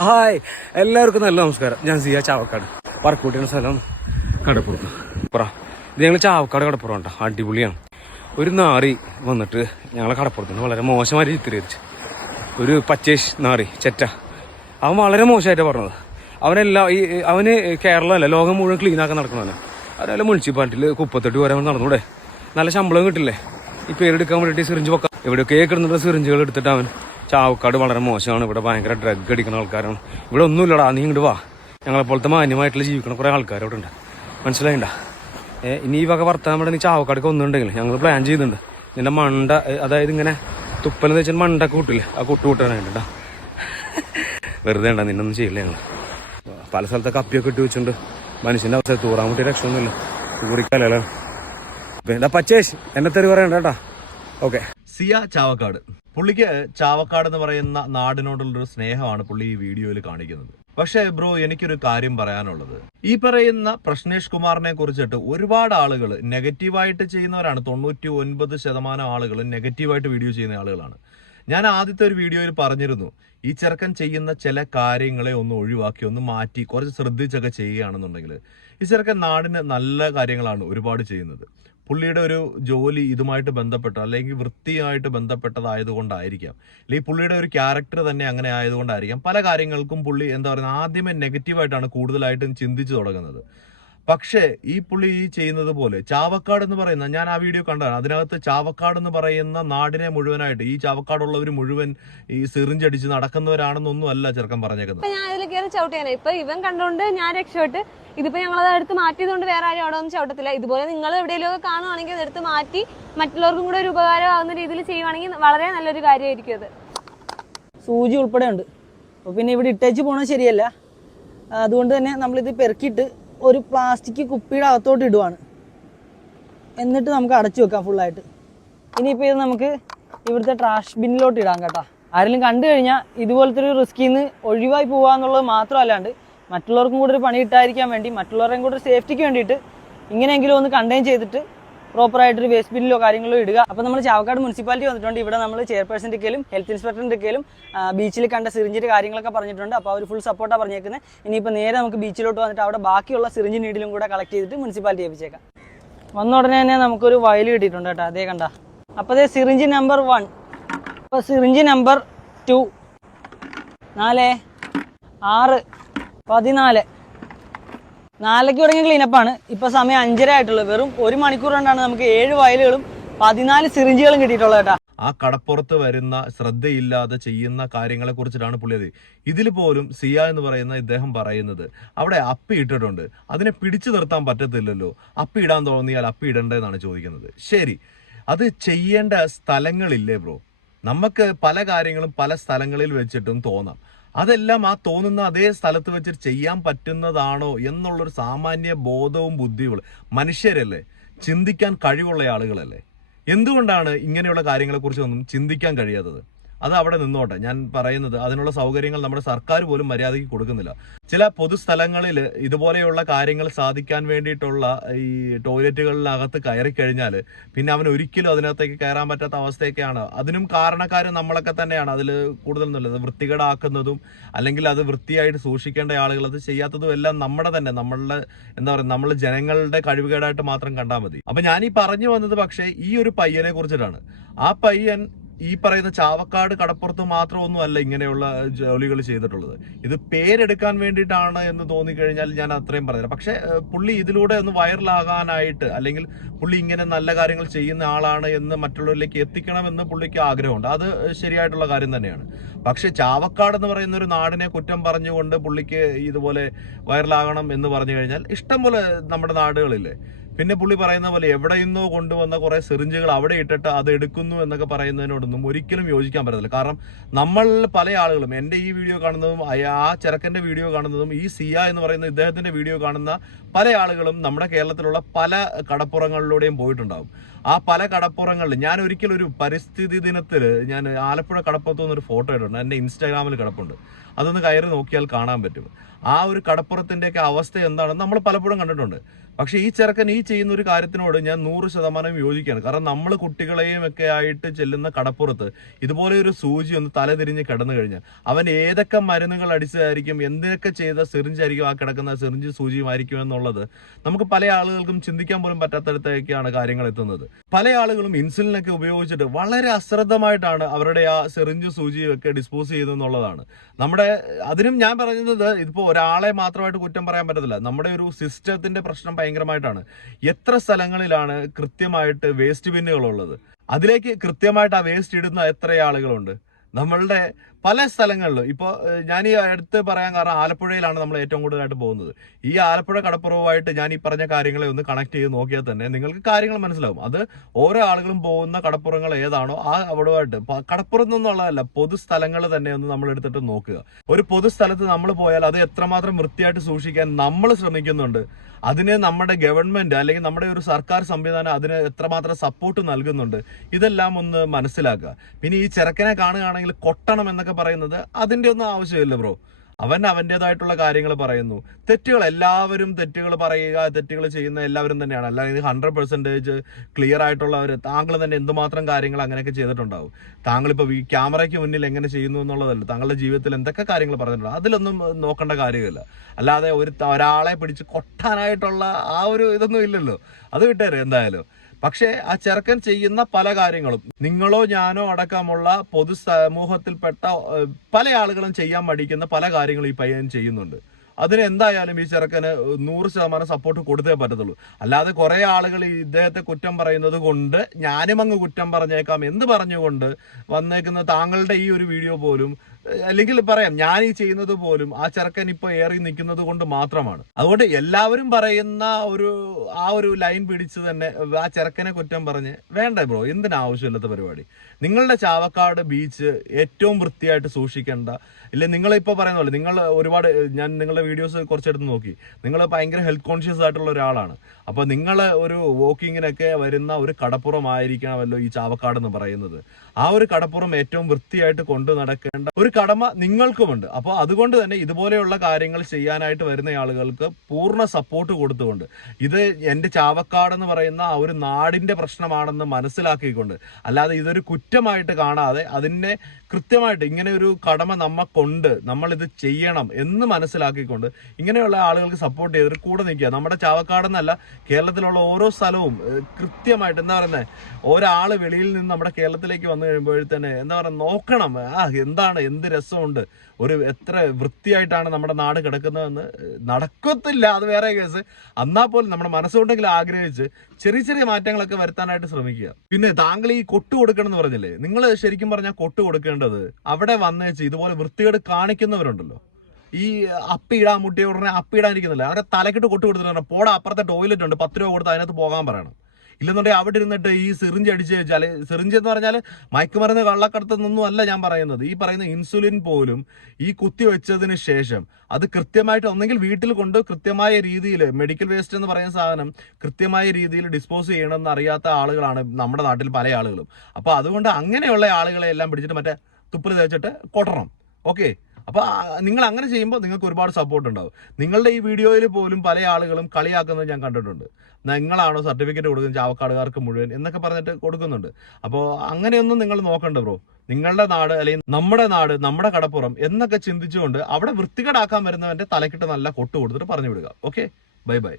Hi. എല്ലാവർക്കും നല്ല നമസ്കാരം. ഞാൻ സിയ ചാവക്കാട്. പറക്കൂട്ടിയുടെ സ്ഥലം. കടപ്പുറത്ത്. പറ. ഇത് ഞങ്ങൾ ചാവക്കാട് കടപ്പുറം കേട്ടോ അടിപൊളിയാണ്. ഒരു നാറി വന്നിട്ട് ഞങ്ങളെ കടപ്പുറത്ത് നിന്ന് വളരെ മോശമായി ചിത്രീകരിച്ച്. ഒരു പച്ചേഷ് നാറി ചെറ്റ. അവൻ വളരെ മോശമായിട്ടാണ് പറഞ്ഞത്. അവനെല്ലാം ഈ അവന് കേരളമല്ല ലോകം മുഴുവൻ ക്ലീൻ ആക്കാൻ നടക്കണവനെ അതല്ല മുനിസിപ്പാലിറ്റിയിൽ കുപ്പത്തെട്ട് വരെ അവൻ നടന്നൂടെ. നല്ല ശമ്പളം കിട്ടില്ലേ? ഈ പേരെടുക്കാൻ വേണ്ടിയിട്ട് സിറിഞ്ച് വെക്കാം എവിടെയൊക്കെ കിടന്നിട്ട് സിറിഞ്ചുകൾ എടുത്തിട്ട് അവൻ. ചാവക്കാട് വളരെ മോശമാണ്. ഇവിടെ ഭയങ്കര ഡ്രഗ് അടിക്കുന്ന ആൾക്കാരാണ്. ഇവിടെ ഒന്നുമില്ലടാ നീ ഇങ്ങോട്ട് വാ. ഞങ്ങളെപ്പോലത്തെ മാന്യമായിട്ടുള്ള ജീവിക്കുന്ന കുറേ ആൾക്കാർ ഇവിടെ ഉണ്ട്. മനസ്സിലായിണ്ട? ഇനി ഈ വക വർത്താനം ഇവിടെ നീ ചാവക്കാടൊക്കെ ഒന്നുണ്ടെങ്കിൽ ഞങ്ങൾ പ്ലാൻ ചെയ്തിട്ടുണ്ട്. നിന്റെ മണ്ട അതായത് ഇങ്ങനെ തുപ്പലെന്ന് വെച്ചാൽ മണ്ടൊക്കെ കൂട്ടില്ലേ ആ കൂട്ട് കൂട്ടാനായിട്ട് വെറുതെ ഉണ്ടാ? നിന്നൊന്നും ചെയ്യില്ല ഞങ്ങൾ പല സ്ഥലത്തെ കപ്പിയൊക്കെ ഇട്ട് വെച്ചിട്ടുണ്ട്. മനുഷ്യന്റെ അവസ്ഥ തൂറാൻ കുട്ടി രക്ഷമൊന്നുമില്ല തൂറിക്കാലോ എന്താ പച്ചേഷ് എന്നെ തെറി പറയണ്ട കേട്ടാ. ഓക്കെ. സിയ ചാവക്കാട്. പുള്ളിക്ക് ചാവക്കാട് എന്ന് പറയുന്ന നാടിനോടുള്ള ഒരു സ്നേഹമാണ് പുള്ളി ഈ വീഡിയോയിൽ കാണിക്കുന്നത്. പക്ഷേ ബ്രോ എനിക്കൊരു കാര്യം പറയാനുള്ളത്. ഈ പറയുന്ന പ്രശ്നേഷ് കുമാറിനെ കുറിച്ചിട്ട് ഒരുപാട് ആളുകൾ നെഗറ്റീവായിട്ട് ചെയ്യുന്നവരാണ്. തൊണ്ണൂറ്റി ഒൻപത് ശതമാനം ആളുകൾ നെഗറ്റീവായിട്ട് വീഡിയോ ചെയ്യുന്ന ആളുകളാണ്. ഞാൻ ആദ്യത്തെ ഒരു വീഡിയോയിൽ പറഞ്ഞിരുന്നു ഈ ചെറുക്കൻ ചെയ്യുന്ന ചില കാര്യങ്ങളെ ഒന്ന് ഒഴിവാക്കി ഒന്ന് മാറ്റി കുറച്ച് ശ്രദ്ധിച്ചൊക്കെ ചെയ്യുകയാണെന്നുണ്ടെങ്കിൽ ഈ ചെറുക്കൻ നാടിന് നല്ല കാര്യങ്ങളാണ് ഒരുപാട് ചെയ്യുന്നത്. പുള്ളിയുടെ ഒരു ജോലി ഇതുമായിട്ട് ബന്ധപ്പെട്ട അല്ലെങ്കിൽ വൃത്തിയായിട്ട് ബന്ധപ്പെട്ടതായതുകൊണ്ടായിരിക്കാം. അല്ലെങ്കിൽ പുള്ളിയുടെ ഒരു ക്യാരക്ടർ തന്നെ അങ്ങനെ ആയതുകൊണ്ടായിരിക്കാം. പല കാര്യങ്ങൾക്കും പുള്ളി എന്താ പറയുക ആദ്യമേ നെഗറ്റീവായിട്ടാണ് കൂടുതലായിട്ടും ചിന്തിച്ചു തുടങ്ങുന്നത്. പക്ഷേ ഈ പുള്ളി ഈ ചെയ്യുന്നത് പോലെ ചാവക്കാട് എന്ന് പറയുന്ന ഞാൻ ആ വീഡിയോ കണ്ടതാണ് അതിനകത്ത് ചാവക്കാട് എന്ന് പറയുന്ന നാടിനെ മുഴുവനായിട്ട് ഈ ചാവക്കാടുള്ളവർ മുഴുവൻ ഈ സിറിഞ്ചടിച്ച് നടക്കുന്നവരാണെന്നൊന്നും അല്ല ചെറുക്കൻ പറഞ്ഞേക്കുന്നത്. ഞാൻ ഇതിൽ കയറി ചവിട്ടിയാണ് ഇപ്പൊ ഇവൻ കണ്ടോണ്ട് ഞാൻ രക്ഷപ്പെട്ട് ഇതിപ്പോ ഞങ്ങൾ അത് എടുത്ത് മാറ്റിയതുകൊണ്ട് വേറെ ആരും അവിടെ ഒന്നും ചവിട്ടത്തില്ല. ഇതുപോലെ നിങ്ങൾ എവിടെയെങ്കിലും ഒക്കെ കാണുവാണെങ്കിൽ അത് എടുത്ത് മാറ്റി മറ്റുള്ളവർക്കും കൂടെ ഒരു ഉപകാരമാകുന്ന രീതിയിൽ ചെയ്യുവാണെങ്കിൽ വളരെ നല്ലൊരു കാര്യമായിരിക്കും അത്. സൂചി ഉൾപ്പെടെ ഉണ്ട് അപ്പോൾ പിന്നെ ഇവിടെ ഇട്ടേച്ച് പോകണത് ശരിയല്ല. അതുകൊണ്ട് തന്നെ നമ്മളിത് പെറുക്കിയിട്ട് ഒരു പ്ലാസ്റ്റിക് കുപ്പിയുടെ അകത്തോട്ട് ഇടുവാണ്. എന്നിട്ട് നമുക്ക് അടച്ചു വെക്കാം ഫുള്ളായിട്ട് ഇനിയിപ്പോൾ ഇത് നമുക്ക് ഇവിടുത്തെ ട്രാഷ് ബിന്നിലോട്ട് ഇടാം കേട്ടോ. ആരെങ്കിലും കണ്ടു കഴിഞ്ഞാൽ ഇതുപോലത്തെ ഒരു റിസ്കിൽ നിന്ന് ഒഴിവായി പോകുക എന്നുള്ളത് മാത്രമല്ലാണ്ട് മറ്റുള്ളവർക്കും കൂടെ ഒരു പണി ഇട്ടായിരിക്കാൻ വേണ്ടി മറ്റുള്ളവരെയും കൂടെ സേഫ്റ്റിക്ക് വേണ്ടിയിട്ട് ഇങ്ങനെയെങ്കിലും ഒന്ന് കണ്ടെയ്ൻ ചെയ്തിട്ട് പ്രോപ്പറായിട്ടൊരു വേസ്റ്റ് ബിന്നിലോ കാര്യങ്ങളോ ഇടുക. അപ്പോൾ നമ്മൾ ചാവക്കാട് മുനിസിപ്പാലിറ്റി വന്നിട്ടുണ്ട്. ഇവിടെ നമ്മൾ ചെയർപേഴ്സന്റെ കയ്യിലും ഹെൽത്ത് ഇൻസ്പെക്ടറിന്റെ കയ്യിലും ബീച്ചിൽ കണ്ട സിറിഞ്ചിന്റെ കാര്യങ്ങളൊക്കെ പറഞ്ഞിട്ടുണ്ട്. അപ്പോൾ അവർ ഫുൾ സപ്പോർട്ടാണ് പറഞ്ഞേക്കുന്നത് ഇനിയിപ്പോൾ നേരെ നമുക്ക് ബീച്ചിലോട്ട് വന്നിട്ട് അവിടെ ബാക്കിയുള്ള സിറിഞ്ച് നീഡിലും കൂടെ കളക്ട് ചെയ്തിട്ട് മുനിസിപ്പാലിറ്റി ഏൽപ്പിച്ചേക്കാം. വന്ന ഉടനെ തന്നെ നമുക്കൊരു വയൽ കിട്ടിയിട്ടുണ്ട് കേട്ടോ. അതേ കണ്ട. അപ്പോൾ അതേ സിറിഞ്ച് നമ്പർ വൺ അപ്പോൾ സിറിഞ്ച് നമ്പർ ടു നാല്. ആറ്. പതിനാല്. നാലയ്ക്ക് തുടങ്ങിയ ക്ലീനപ്പാണ് ഇപ്പൊ സമയം അഞ്ചര ആയിട്ടുള്ളത് വെറും ഒരു മണിക്കൂർ കൊണ്ടാണ് നമുക്ക് ഏഴ് വയലുകളും പതിനാല് സിറിഞ്ചുകളും കിട്ടിയിട്ടുള്ളത് കേട്ടോ. ആ കടപ്പുറത്ത് വരുന്ന ശ്രദ്ധയില്ലാതെ ചെയ്യുന്ന കാര്യങ്ങളെ കുറിച്ചിട്ടാണ് പുള്ളിയത് ഇതിൽ പോലും സിയ എന്ന് പറയുന്ന ഇദ്ദേഹം പറയുന്നത്. അവിടെ അപ്പി ഇട്ടിട്ടുണ്ട്. അതിനെ പിടിച്ചു നിർത്താൻ പറ്റത്തില്ലല്ലോ. അപ്പി ഇടാൻ തോന്നിയാൽ അപ്പി ഇടണ്ടെന്നാണ് ചോദിക്കുന്നത്. ശരി. അത് ചെയ്യേണ്ട സ്ഥലങ്ങളില്ലേ ബ്രോ? നമുക്ക് പല കാര്യങ്ങളും പല സ്ഥലങ്ങളിൽ വെച്ചിട്ടും തോന്നാം. അതെല്ലാം ആ തോന്നുന്ന അതേ സ്ഥലത്ത് വെച്ചിട്ട് ചെയ്യാൻ പറ്റുന്നതാണോ എന്നുള്ളൊരു സാമാന്യ ബോധവും ബുദ്ധിയും മനുഷ്യരല്ലേ? ചിന്തിക്കാൻ കഴിവുള്ള ആളുകളല്ലേ? എന്തുകൊണ്ടാണ് ഇങ്ങനെയുള്ള കാര്യങ്ങളെക്കുറിച്ചൊന്നും ചിന്തിക്കാൻ കഴിയാത്തത്? അത് അവിടെ നിന്നോട്ടെ. ഞാൻ പറയുന്നത് അതിനുള്ള സൗകര്യങ്ങൾ നമ്മുടെ സർക്കാർ പോലും മര്യാദയ്ക്ക് കൊടുക്കുന്നില്ല. ചില പൊതുസ്ഥലങ്ങളിൽ ഇതുപോലെയുള്ള കാര്യങ്ങൾ സാധിക്കാൻ വേണ്ടിയിട്ടുള്ള ഈ ടോയ്ലറ്റുകളിനകത്ത് കയറി കഴിഞ്ഞാൽ പിന്നെ അവൻ ഒരിക്കലും അതിനകത്തേക്ക് കയറാൻ പറ്റാത്ത അവസ്ഥയൊക്കെയാണ്. അതിനും കാരണക്കാർ നമ്മളൊക്കെ തന്നെയാണ്. അതിൽ കൂടുതൽ നല്ലത്. വൃത്തികേടാക്കുന്നതും അല്ലെങ്കിൽ അത് വൃത്തിയായിട്ട് സൂക്ഷിക്കേണ്ട ആളുകൾ അത് ചെയ്യാത്തതും എല്ലാം നമ്മുടെ തന്നെ. നമ്മളുടെ എന്താ പറയുക നമ്മൾ ജനങ്ങളുടെ കഴിവുകേടായിട്ട് മാത്രം കണ്ടാൽ മതി. അപ്പം ഞാൻ ഈ പറഞ്ഞു വന്നത് പക്ഷേ ഈ ഒരു പയ്യനെ കുറിച്ചിട്ടാണ്. ആ പയ്യൻ ഈ പറയുന്ന ചാവക്കാട് കടപ്പുറത്ത് മാത്രമൊന്നും അല്ല ഇങ്ങനെയുള്ള ജോലികൾ ചെയ്തിട്ടുള്ളത്. ഇത് പേരെടുക്കാൻ വേണ്ടിയിട്ടാണ് എന്ന് തോന്നിക്കഴിഞ്ഞാൽ ഞാൻ അത്രയും പറഞ്ഞില്ല പക്ഷെ പുള്ളി ഇതിലൂടെ ഒന്ന് വൈറലാകാനായിട്ട് അല്ലെങ്കിൽ പുള്ളി ഇങ്ങനെ നല്ല കാര്യങ്ങൾ ചെയ്യുന്ന ആളാണ് എന്ന് മറ്റുള്ളവരിലേക്ക് എത്തിക്കണമെന്ന് പുള്ളിക്ക് ആഗ്രഹമുണ്ട്. അത് ശരിയായിട്ടുള്ള കാര്യം തന്നെയാണ്. പക്ഷെ ചാവക്കാട് എന്ന് പറയുന്ന ഒരു നാടിനെ കുറ്റം പറഞ്ഞുകൊണ്ട് പുള്ളിക്ക് ഇതുപോലെ വൈറലാകണം എന്ന് പറഞ്ഞു കഴിഞ്ഞാൽ ഇഷ്ടംപോലെ നമ്മുടെ നാടുകളില്ലേ പിന്നെ പുള്ളി പറയുന്ന പോലെ എവിടെ നിന്നോ കൊണ്ടുവന്ന കുറെ സിറിഞ്ചുകൾ അവിടെ ഇട്ടിട്ട് അത് എടുക്കുന്നു എന്നൊക്കെ പറയുന്നതിനോടൊന്നും ഒരിക്കലും യോജിക്കാൻ പറ്റത്തില്ല. കാരണം നമ്മൾ പല ആളുകളും എന്റെ ഈ വീഡിയോ കാണുന്നതും ആ ചെറുക്കന്റെ വീഡിയോ കാണുന്നതും ഈ സിയ എന്ന് പറയുന്ന ഇദ്ദേഹത്തിന്റെ വീഡിയോ കാണുന്ന പല ആളുകളും നമ്മുടെ കേരളത്തിലുള്ള പല കടപ്പുറങ്ങളിലൂടെയും പോയിട്ടുണ്ടാവും. ആ പല കടപ്പുറങ്ങളിൽ ഞാൻ ഒരിക്കലും ഒരു പരിസ്ഥിതി ദിനത്തിൽ ഞാൻ ആലപ്പുഴ കടപ്പുറത്ത് നിന്നൊരു ഫോട്ടോ ഇട്ടുണ്ട് എന്റെ ഇൻസ്റ്റാഗ്രാമിൽ കിടപ്പുണ്ട്. അതൊന്ന് കയറി നോക്കിയാൽ കാണാൻ പറ്റും. ആ ഒരു കടപ്പുറത്തിന്റെയൊക്കെ അവസ്ഥ എന്താണെന്ന് നമ്മൾ പലപ്പോഴും കണ്ടിട്ടുണ്ട്. പക്ഷേ ഈ ചെറുക്കൻ ഈ ചെയ്യുന്ന ഒരു കാര്യത്തിനോട് ഞാൻ നൂറ് ശതമാനം യോജിക്കുകയാണ്. കാരണം നമ്മൾ കുട്ടികളെയും ഒക്കെ ആയിട്ട് ചെല്ലുന്ന കടപ്പുറത്ത് ഇതുപോലെ ഒരു സൂചി ഒന്ന് തലതിരിഞ്ഞ് കിടന്നു കഴിഞ്ഞാൽ അവൻ ഏതൊക്കെ മരുന്നുകൾ അടിച്ചതായിരിക്കും എന്തൊക്കെ ചെയ്ത സിറിഞ്ചായിരിക്കും ആ കിടക്കുന്ന സിറിഞ്ച് സൂചിയുമായിരിക്കും എന്നുള്ളത് നമുക്ക് പല ആളുകൾക്കും ചിന്തിക്കാൻ പോലും പറ്റാത്തടത്തേക്കാണ് കാര്യങ്ങൾ എത്തുന്നത്. പല ആളുകളും ഇൻസുലിനൊക്കെ ഉപയോഗിച്ചിട്ട് വളരെ അശ്രദ്ധമായിട്ടാണ് അവരുടെ ആ സെറിഞ്ച് സൂചിയും ഒക്കെ ഡിസ്പോസ് ചെയ്യുന്നതെന്നുള്ളതാണ് നമ്മുടെ അതിനും ഞാൻ പറയുന്നത് ഇതിപ്പോൾ ഒരാളെ മാത്രമായിട്ട് കുറ്റം പറയാൻ പറ്റത്തില്ല. നമ്മുടെ ഒരു സിസ്റ്റത്തിന്റെ പ്രശ്നം ഭയങ്കരമായിട്ടാണ്. എത്ര സ്ഥലങ്ങളിലാണ് കൃത്യമായിട്ട് വേസ്റ്റ് ബിന്നുകളുള്ളത്? അതിലേക്ക് കൃത്യമായിട്ട് ആ വേസ്റ്റ് ഇടുന്ന എത്ര ആളുകളുണ്ട്? നമ്മളുടെ പല സ്ഥലങ്ങളിലും ഇപ്പോൾ ഞാൻ ഈ അടുത്ത് പറയാൻ കാരണം ആലപ്പുഴയിലാണ് നമ്മൾ ഏറ്റവും കൂടുതലായിട്ട് പോകുന്നത്. ഈ ആലപ്പുഴ കടപ്പുറവുമായിട്ട് ഞാൻ ഈ പറഞ്ഞ കാര്യങ്ങളെ ഒന്ന് കണക്ട് ചെയ്ത് നോക്കിയാൽ തന്നെ നിങ്ങൾക്ക് കാര്യങ്ങൾ മനസ്സിലാവും. അത് ഓരോ ആളുകളും പോകുന്ന കടപ്പുറങ്ങൾ ഏതാണോ ആ അവിടെയായിട്ട്. കടപ്പുറത്ത് നിന്നുള്ളതല്ല പൊതു സ്ഥലങ്ങൾ തന്നെ ഒന്ന് നമ്മൾ എടുത്തിട്ട് നോക്കുക. ഒരു പൊതു സ്ഥലത്ത് നമ്മൾ പോയാൽ അത് എത്രമാത്രം വൃത്തിയായിട്ട് സൂക്ഷിക്കാൻ നമ്മൾ ശ്രമിക്കുന്നുണ്ട് അതിനെ നമ്മുടെ ഗവൺമെന്റ് അല്ലെങ്കിൽ നമ്മുടെ ഒരു സർക്കാർ സംവിധാനം അതിന് എത്രമാത്രം സപ്പോർട്ട് നൽകുന്നുണ്ട് ഇതെല്ലാം ഒന്ന് മനസ്സിലാക്കുക. പിന്നെ ഈ ചെറുക്കനെ കാണുകയാണെങ്കിൽ കൊട്ടണം എന്നൊക്കെ പറയുന്നത് അതിന്റെ ഒന്നും ആവശ്യമില്ല ബ്രോ. അവൻ അവന്റെതായിട്ടുള്ള കാര്യങ്ങൾ പറയുന്നു. തെറ്റുകൾ എല്ലാവരും തെറ്റുകൾ പറയുക തെറ്റുകൾ ചെയ്യുന്ന എല്ലാവരും തന്നെയാണ്. അല്ലാതെ ഹൺഡ്രഡ് പെർസെന്റേജ് ക്ലിയർ ആയിട്ടുള്ളവർ താങ്കൾ തന്നെ എന്തുമാത്രം കാര്യങ്ങൾ അങ്ങനെയൊക്കെ ചെയ്തിട്ടുണ്ടാവും. താങ്കളിപ്പോൾ ഈ ക്യാമറയ്ക്ക് മുന്നിൽ എങ്ങനെ ചെയ്യുന്നു എന്നുള്ളതല്ല. താങ്കളുടെ ജീവിതത്തിൽ എന്തൊക്കെ കാര്യങ്ങൾ പറഞ്ഞിട്ടുണ്ട്. അതിലൊന്നും നോക്കേണ്ട കാര്യമില്ല. അല്ലാതെ ഒരു ഒരാളെ പിടിച്ച് കൊട്ടാനായിട്ടുള്ള ആ ഒരു ഇതൊന്നും ഇല്ലല്ലോ. അത് വിട്ടേരെ എന്തായാലും. പക്ഷേ ആ ചെറുക്കൻ ചെയ്യുന്ന പല കാര്യങ്ങളും നിങ്ങളോ ഞാനോ അടക്കമുള്ള പൊതു സമൂഹത്തിൽപ്പെട്ട പല ആളുകളും ചെയ്യാൻ മടിക്കുന്ന പല കാര്യങ്ങളും ഈ പയ്യൻ ചെയ്യുന്നുണ്ട്. അതിന് എന്തായാലും ഈ ചെറുക്കന് നൂറ് ശതമാനം സപ്പോർട്ട് കൊടുത്തേ പറ്റത്തുള്ളൂ. അല്ലാതെ കുറെ ആളുകൾ ഇദ്ദേഹത്തെ കുറ്റം പറയുന്നത് കൊണ്ട് ഞാനും അങ്ങ് കുറ്റം പറഞ്ഞേക്കാം എന്ന് പറഞ്ഞുകൊണ്ട് വന്നേക്കുന്ന താങ്കളുടെ ഈ ഒരു വീഡിയോ പോലും അല്ലെങ്കിൽ പറയാം ഞാൻ ഈ ചെയ്യുന്നത് പോലും ആ ചെറുക്കൻ ഇപ്പൊ ഏറി നിൽക്കുന്നത് കൊണ്ട് മാത്രമാണ്. അതുകൊണ്ട് എല്ലാവരും പറയുന്ന ഒരു ആ ഒരു ലൈൻ പിടിച്ച് തന്നെ ആ ചെറുക്കനെ കുറ്റം പറഞ്ഞ് വേണ്ട ബ്രോ എന്തിനാ ആവശ്യമില്ലാത്ത പരിപാടി? നിങ്ങളുടെ ചാവക്കാട് ബീച്ച് ഏറ്റവും വൃത്തിയായിട്ട് സൂക്ഷിക്കേണ്ട ഇല്ല നിങ്ങൾ ഇപ്പോൾ പറയുന്ന പോലെ നിങ്ങൾ ഒരുപാട് ഞാൻ നിങ്ങളുടെ വീഡിയോസ് കുറച്ചെടുത്ത് നോക്കി. നിങ്ങൾ ഭയങ്കര ഹെൽത്ത് കോൺഷ്യസ് ആയിട്ടുള്ള ഒരാളാണ്. അപ്പോൾ നിങ്ങൾ ഒരു വോക്കിങ്ങിനൊക്കെ വരുന്ന ഒരു കടപ്പുറമായിരിക്കണമല്ലോ ഈ ചാവക്കാട് എന്ന് പറയുന്നത്. ആ ഒരു കടപ്പുറം ഏറ്റവും വൃത്തിയായിട്ട് കൊണ്ടു നടക്കേണ്ട ഒരു കടമ നിങ്ങൾക്കുമുണ്ട്. അപ്പോൾ അതുകൊണ്ട് തന്നെ ഇതുപോലെയുള്ള കാര്യങ്ങൾ ചെയ്യാനായിട്ട് വരുന്ന ആളുകൾക്ക് പൂർണ സപ്പോർട്ട് കൊടുത്തുകൊണ്ട് ഇത് എന്റെ ചാവക്കാട് എന്ന് പറയുന്ന ആ ഒരു നാടിന്റെ പ്രശ്നമാണെന്ന് മനസ്സിലാക്കിക്കൊണ്ട് അല്ലാതെ ഇതൊരു കുറ്റമായിട്ട് കാണാതെ അതിനെ കൃത്യമായിട്ട് ഇങ്ങനെ ഒരു കടമ നമ്മക്കുണ്ട് നമ്മൾ ഇത് ചെയ്യണം എന്ന് മനസ്സിലാക്കിക്കൊണ്ട് ഇങ്ങനെയുള്ള ആളുകൾക്ക് സപ്പോർട്ട് ചെയ്തിട്ട് കൂടെ നിൽക്കുക. നമ്മുടെ ചാവക്കാടെന്നല്ല കേരളത്തിലുള്ള ഓരോ സ്ഥലവും കൃത്യമായിട്ട് എന്താ പറയുന്നത് ഒരാൾ വെളിയിൽ നിന്ന് നമ്മുടെ കേരളത്തിലേക്ക് വന്നു കഴിയുമ്പോഴത്തേന് എന്താ പറയുക നോക്കണം ആ എന്താണ് എന്ത് രസമുണ്ട് ഒരു എത്ര വൃത്തിയായിട്ടാണ് നമ്മുടെ നാട് കിടക്കുന്നതെന്ന് നടക്കത്തില്ല അത് വേറെ കേസ്. എന്നാൽ പോലും നമ്മുടെ മനസ്സുകൊണ്ടെങ്കിലും ആഗ്രഹിച്ച് ചെറിയ ചെറിയ മാറ്റങ്ങളൊക്കെ വരുത്താനായിട്ട് ശ്രമിക്കുക. പിന്നെ താങ്കൾ ഈ കൊട്ടു കൊടുക്കണം എന്ന് പറഞ്ഞില്ലേ നിങ്ങൾ ശരിക്കും പറഞ്ഞാൽ കൊട്ടു കൊടുക്കേണ്ടത് അവിടെ വന്നേച്ച് ഇതുപോലെ വൃത്തികേട് കാണിക്കുന്നവരുണ്ടല്ലോ. ഈ അപ്പിടാൻ മുട്ടിയ ഉടനെ അപ്പിടാനിരിക്കുന്നില്ല അവരെ തലക്കിട്ട് കൊട്ടു കൊടുത്തിട്ട് പോടാ അപ്പുറത്തെ ടോയ്ലറ്റ് ഉണ്ട്. പത്ത് രൂപ കൊടുത്ത് അതിനകത്ത് പോകാൻ പറയണം. ഇല്ലെന്നുണ്ടെങ്കിൽ അവിടെ ഇരുന്നിട്ട് ഈ സിറിഞ്ച് അടിച്ച് വെച്ചാൽ സിറിഞ്ച് എന്ന് പറഞ്ഞാൽ മയക്കുമരുന്ന് കള്ളക്കടത്തുന്നൊന്നും അല്ല ഞാൻ പറയുന്നത്. ഈ പറയുന്ന ഇൻസുലിൻ പോലും ഈ കുത്തി വെച്ചതിന് ശേഷം അത് കൃത്യമായിട്ട് ഒന്നെങ്കിൽ വീട്ടിൽ കൊണ്ട് കൃത്യമായ രീതിയിൽ മെഡിക്കൽ വേസ്റ്റ് എന്ന് പറയുന്ന സാധനം കൃത്യമായ രീതിയിൽ ഡിസ്പോസ് ചെയ്യണമെന്ന് അറിയാത്ത ആളുകളാണ് നമ്മുടെ നാട്ടിൽ പല ആളുകളും. അപ്പോൾ അതുകൊണ്ട് അങ്ങനെയുള്ള ആളുകളെ എല്ലാം പിടിച്ചിട്ട് മറ്റേ തുപ്പൽ തേച്ചിട്ട് കൊട്ടണം ഓക്കെ അപ്പൊ ആ, നിങ്ങൾ അങ്ങനെ ചെയ്യുമ്പോൾ നിങ്ങൾക്ക് ഒരുപാട് സപ്പോർട്ട് ഉണ്ടാവും. നിങ്ങളുടെ ഈ വീഡിയോയിൽ പോലും പല ആളുകളും കളിയാക്കുന്നത് ഞാൻ കണ്ടിട്ടുണ്ട്. നിങ്ങളാണോ സർട്ടിഫിക്കറ്റ് കൊടുക്കുന്നത്? ചാവക്കാടുകാർക്ക് മുഴുവൻ എന്നൊക്കെ പറഞ്ഞിട്ട് കൊടുക്കുന്നുണ്ട്. അപ്പോൾ അങ്ങനെയൊന്നും നിങ്ങൾ നോക്കണ്ട ബ്രോ നിങ്ങളുടെ നാട് അല്ലെങ്കിൽ നമ്മുടെ നാട് നമ്മുടെ കടപ്പുറം എന്നൊക്കെ ചിന്തിച്ചുകൊണ്ട് അവിടെ വൃത്തികേടാക്കാൻ വരുന്നവന്റെ തലക്കിട്ട് നല്ല കൊട്ട് കൊടുത്തിട്ട് പറഞ്ഞു വിടുക ഓക്കെ ബൈ ബൈ